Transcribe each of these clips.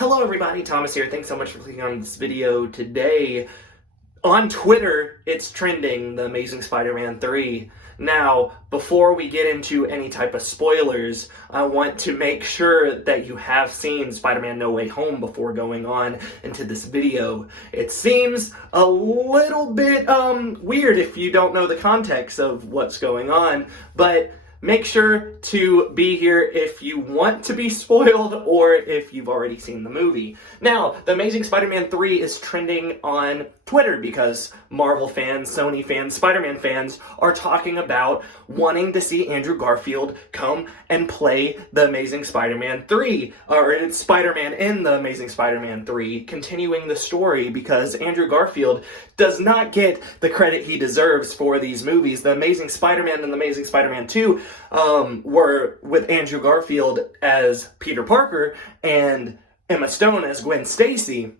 Hello everybody, Thomas here. Thanks so much for clicking on this video today. On Twitter, it's trending, The Amazing Spider-Man 3. Now, before we get into any type of spoilers, I want to make sure that you have seen Spider-Man No Way Home before going on into this video. It seems a little bit weird if you don't know the context of what's going on, but make sure to be here if you want to be spoiled or if you've already seen the movie. Now, The Amazing Spider-Man 3 is trending on Twitter because Marvel fans, Sony fans, Spider-Man fans are talking about wanting to see Andrew Garfield come and play The Amazing Spider-Man 3, or Spider-Man in The Amazing Spider-Man 3, continuing the story because Andrew Garfield does not get the credit he deserves for these movies. The Amazing Spider-Man and The Amazing Spider-Man 2 were with Andrew Garfield as Peter Parker and Emma Stone as Gwen Stacy.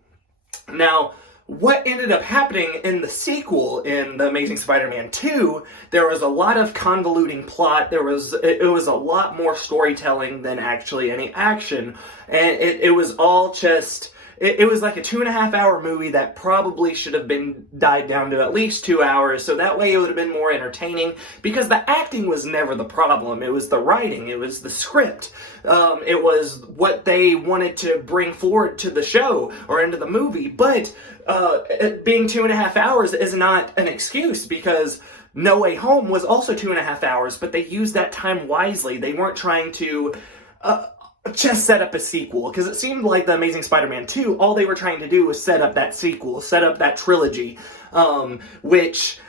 Now, what ended up happening in the sequel, in The Amazing Spider-Man 2, there was a lot of convoluting plot. It was a lot more storytelling than actually any action, and it was all just. It was like a 2.5-hour movie that probably should have been died down to at least 2 hours, so that way it would have been more entertaining, because the acting was never the problem. It was the writing, it was the script, it was what they wanted to bring forward to the show, or into the movie, but it being 2.5 hours is not an excuse, because No Way Home was also 2.5 hours, but they used that time wisely. They weren't trying to just set up a sequel, because it seemed like The Amazing Spider-Man 2, all they were trying to do was set up that sequel, set up that trilogy, which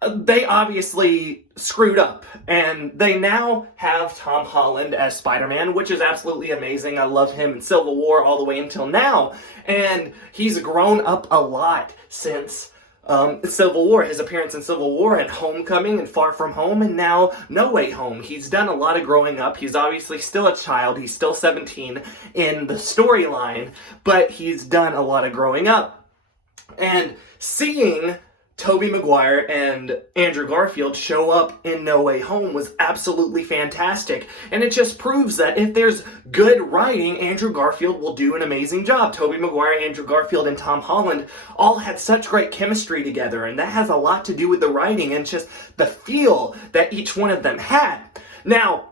they obviously screwed up, and they now have Tom Holland as Spider-Man, which is absolutely amazing. I love him in Civil War all the way until now, and he's grown up a lot since Civil War, his appearance in Civil War, and Homecoming, and Far From Home, and now No Way Home. He's done a lot of growing up. He's obviously still a child. He's still 17 in the storyline, but he's done a lot of growing up. And seeing Tobey Maguire and Andrew Garfield show up in No Way Home was absolutely fantastic. And it just proves that if there's good writing, Andrew Garfield will do an amazing job. Tobey Maguire, Andrew Garfield, and Tom Holland all had such great chemistry together, and that has a lot to do with the writing and just the feel that each one of them had. Now,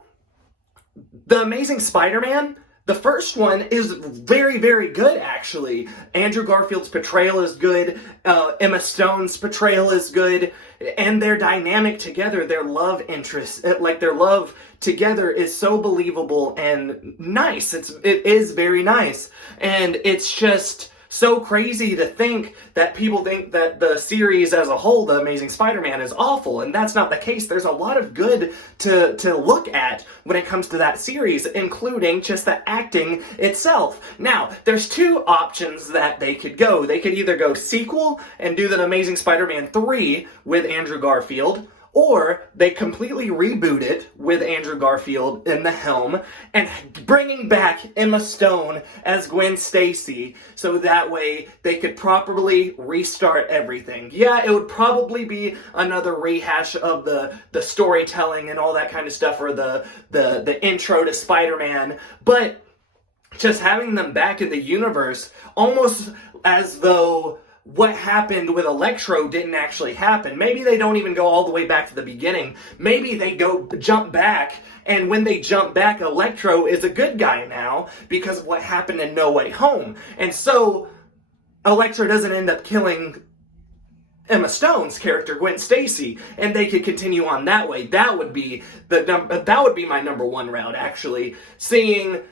The Amazing Spider-Man, the first one is very, very good, actually. Andrew Garfield's portrayal is good, Emma Stone's portrayal is good, and their dynamic together, their love interest, their love together is so believable and nice. It is very nice, and it's just so crazy to think that people think that the series as a whole, The Amazing Spider-Man, is awful, and that's not the case. There's a lot of good to look at when it comes to that series, including just the acting itself. Now, there's two options that they could go. They could either go sequel and do The Amazing Spider-Man 3 with Andrew Garfield, or they completely reboot it with Andrew Garfield in the helm and bringing back Emma Stone as Gwen Stacy, so that way they could properly restart everything. Yeah, it would probably be another rehash of the storytelling and all that kind of stuff, or the intro to Spider-Man, but just having them back in the universe, almost as though what happened with Electro didn't actually happen. Maybe they don't even go all the way back to the beginning. Maybe they jump back, and when they jump back, Electro is a good guy now because of what happened in No Way Home. And so Electro doesn't end up killing Emma Stone's character, Gwen Stacy, and they could continue on that way. That would be my number one route, actually. Seeing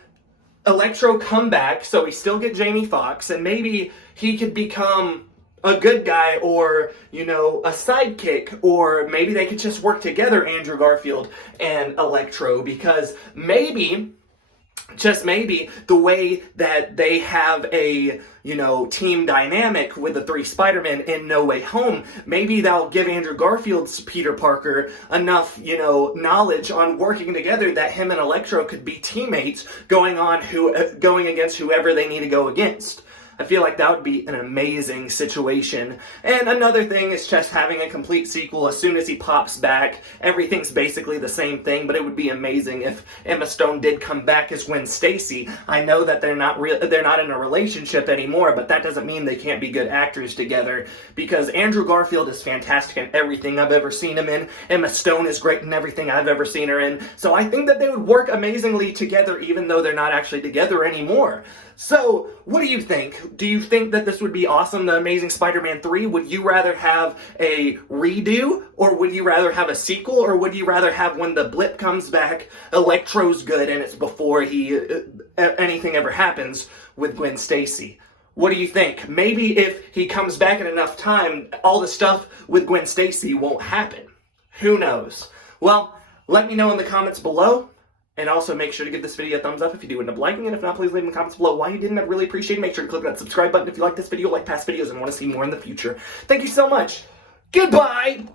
Electro come back, so we still get Jamie Foxx, and maybe he could become a good guy, or, you know, a sidekick, or maybe they could just work together, Andrew Garfield and Electro, because maybe, just maybe, the way that they have a, you know, team dynamic with the three Spider-Men in No Way Home, maybe that'll give Andrew Garfield's Peter Parker enough, you know, knowledge on working together that him and Electro could be teammates going against whoever they need to go against. I feel like that would be an amazing situation. And another thing is just having a complete sequel. As soon as he pops back, everything's basically the same thing, but it would be amazing if Emma Stone did come back as Gwen Stacy. I know that they're not in a relationship anymore, but that doesn't mean they can't be good actors together, because Andrew Garfield is fantastic in everything I've ever seen him in. Emma Stone is great in everything I've ever seen her in. So I think that they would work amazingly together, even though they're not actually together anymore. So, what do you think? Do you think that this would be awesome, The Amazing Spider-Man 3? Would you rather have a redo, or would you rather have a sequel, or would you rather have when the blip comes back, Electro's good and it's before anything ever happens with Gwen Stacy? What do you think? Maybe if he comes back in enough time, all the stuff with Gwen Stacy won't happen. Who knows? Well, let me know in the comments below. And also make sure to give this video a thumbs up if you do end up liking it. If not, please leave in the comments below why you didn't. I'd really appreciate it. Make sure to click that subscribe button if you like this video, like past videos, and want to see more in the future. Thank you so much. Goodbye!